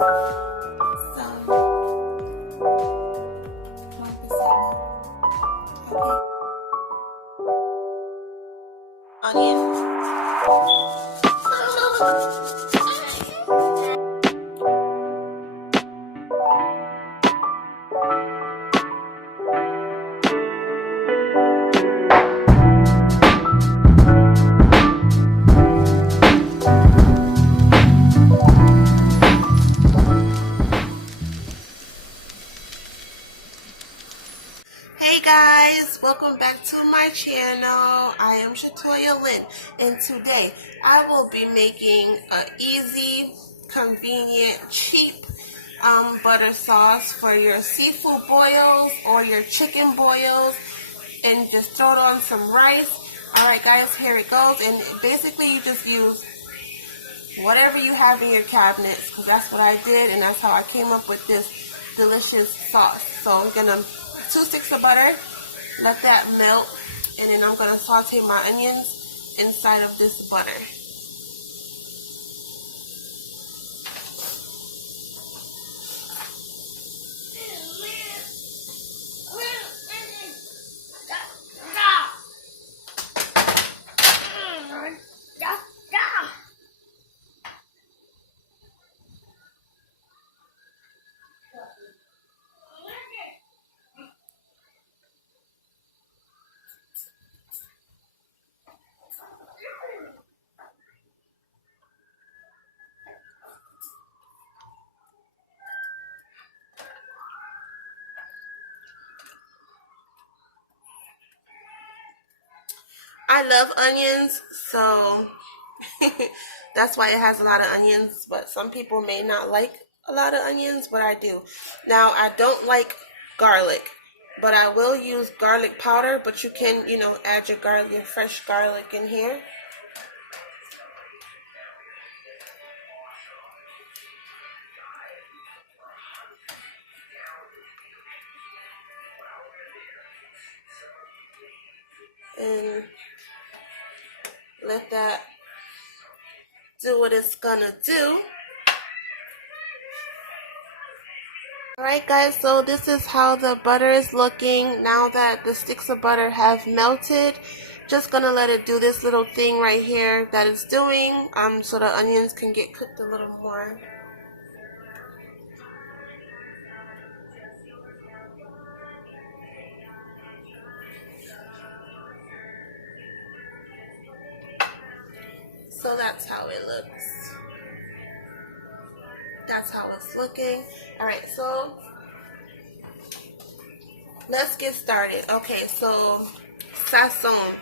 some 1%, okay, onion. Hey guys, welcome back to my channel. I am Shatoya Lynn, and today I will be making an easy, convenient, cheap butter sauce for your seafood boils or your chicken boils, and just throw it on some rice. Alright guys, here it goes, and basically you just use whatever you have in your cabinets, because that's what I did, and that's how I came up with this delicious sauce. So I'm gonna 2 sticks of butter, let that melt, and then I'm gonna saute my onions inside of this butter. I love onions, so that's why it has a lot of onions, but some people may not like a lot of onions, but I do. Now, I don't like garlic, but I will use garlic powder, but you can, add your garlic, your fresh garlic in here. And let that do what it's gonna do. Alright guys, so this is how the butter is looking now that the sticks of butter have melted. Just gonna let it do this little thing right here that it's doing, so the onions can get cooked a little more. So that's how it looks. That's how it's looking. Alright, so let's get started. Okay, so Sazon.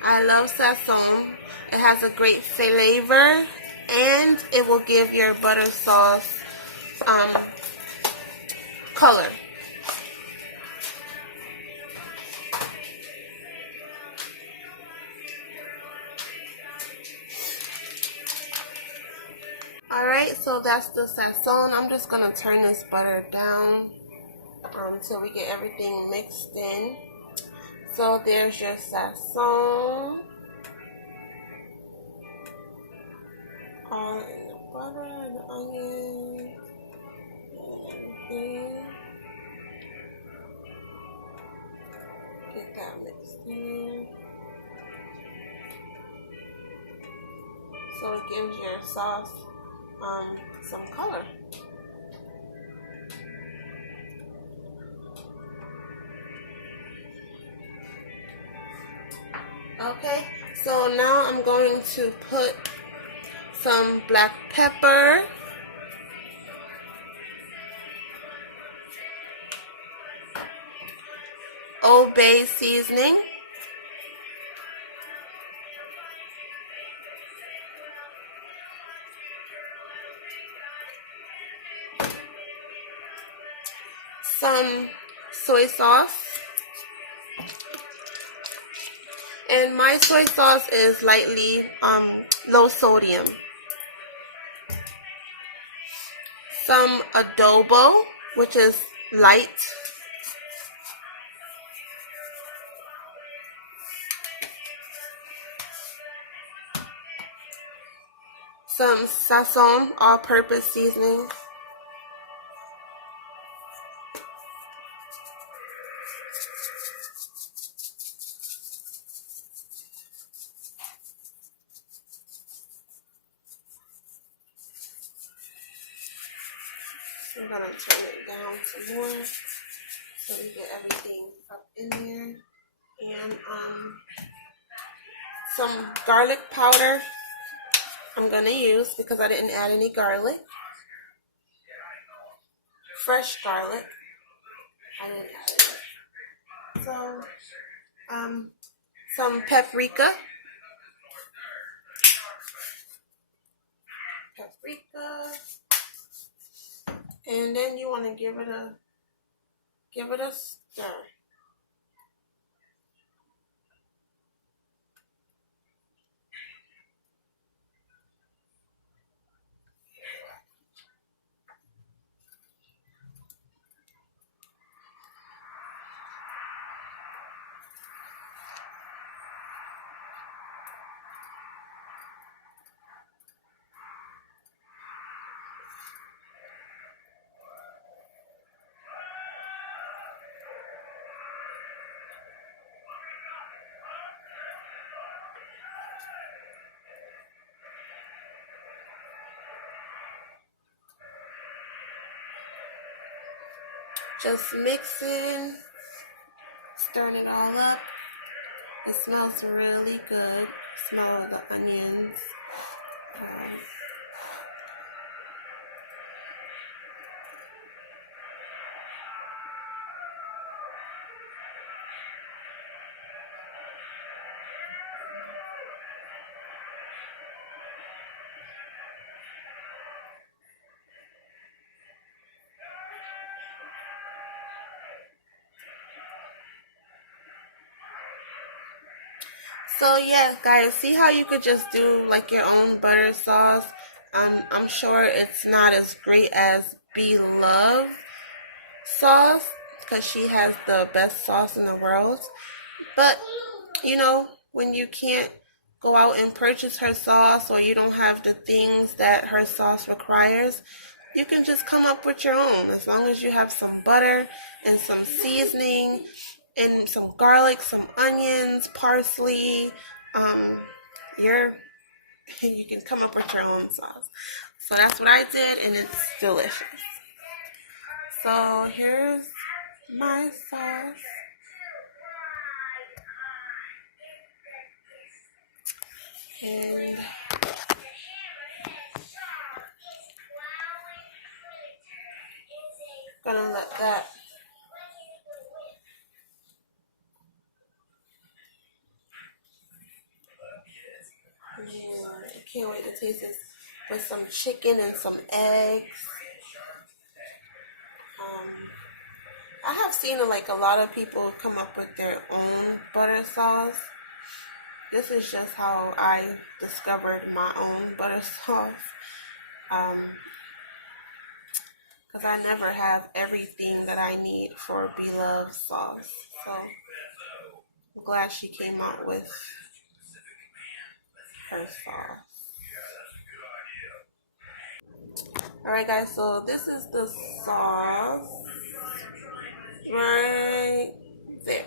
I love Sazon. It has a great flavor, and it will give your butter sauce color. Alright, so that's the Sazon. I'm just going to turn this butter down until we get everything mixed in. So there's your Sazon. All in the butter and the onion and everything. Get that mixed in. So it gives your sauce some color. Okay, so now I'm going to put some black pepper, Old Bay seasoning, some soy sauce, and my soy sauce is lightly low sodium. Some adobo, which is light. Some Sazon all-purpose seasoning. We're gonna turn it down some more so we get everything up in there. And some garlic powder I'm gonna use because I didn't add any garlic. Fresh garlic. I didn't add it. So some paprika. And then you want to give it a stir. Just mixing, stirring it all up. It smells really good. Smell of the onions. So yeah, guys, see how you could just do like your own butter sauce. I'm sure it's not as great as Blovelife sauce because she has the best sauce in the world. But you know, when you can't go out and purchase her sauce or you don't have the things that her sauce requires, you can just come up with your own. As long as you have some butter and some seasoning and some garlic, some onions, parsley, you can come up with your own sauce. So that's what I did, and it's delicious. So here's my sauce. And gonna let that I can't wait to taste this with some chicken and some eggs. I have seen like a lot of people come up with their own butter sauce. This is just how I discovered my own butter sauce. Because I never have everything that I need for Blovelife sauce. So I'm glad she came out with her sauce. Alright guys, so this is the sauce right there.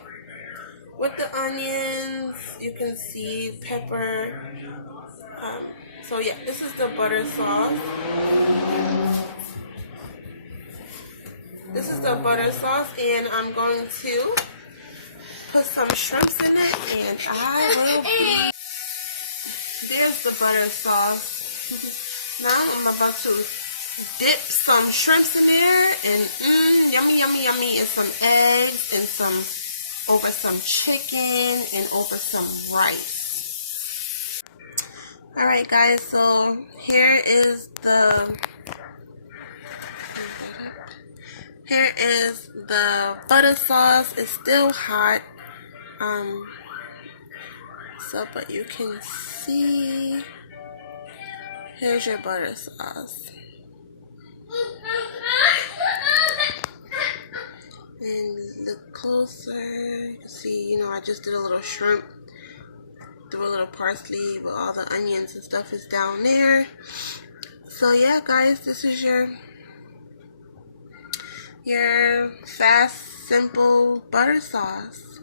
With the onions, you can see pepper. So yeah, this is the butter sauce. This is the butter sauce, and I'm going to put some shrimps in it, and I will be... There's the butter sauce. Now I'm about to dip some shrimps in there, and yummy, yummy, yummy, and some eggs, and over some chicken, and over some rice. Alright guys, so here is the butter sauce. It's still hot, but you can see, here's your butter sauce. And look closer, you can see, I just did a little shrimp, threw a little parsley, but all the onions and stuff is down there. So yeah guys, this is your fast, simple butter sauce.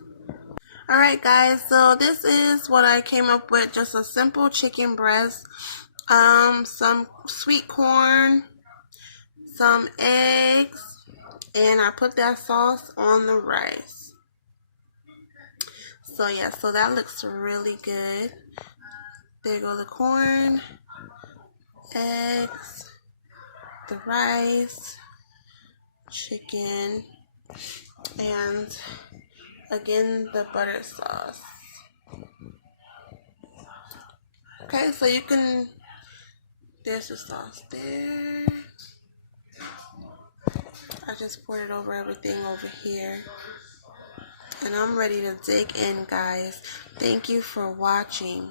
Alright guys, so this is what I came up with. Just a simple chicken breast, some sweet corn, some eggs, and I put that sauce on the rice. So yeah, so that looks really good. There go the corn, eggs, the rice, chicken, and again the butter sauce. Okay, so you can, there's the sauce there. I just poured it over everything over here. And I'm ready to dig in, guys. Thank you for watching.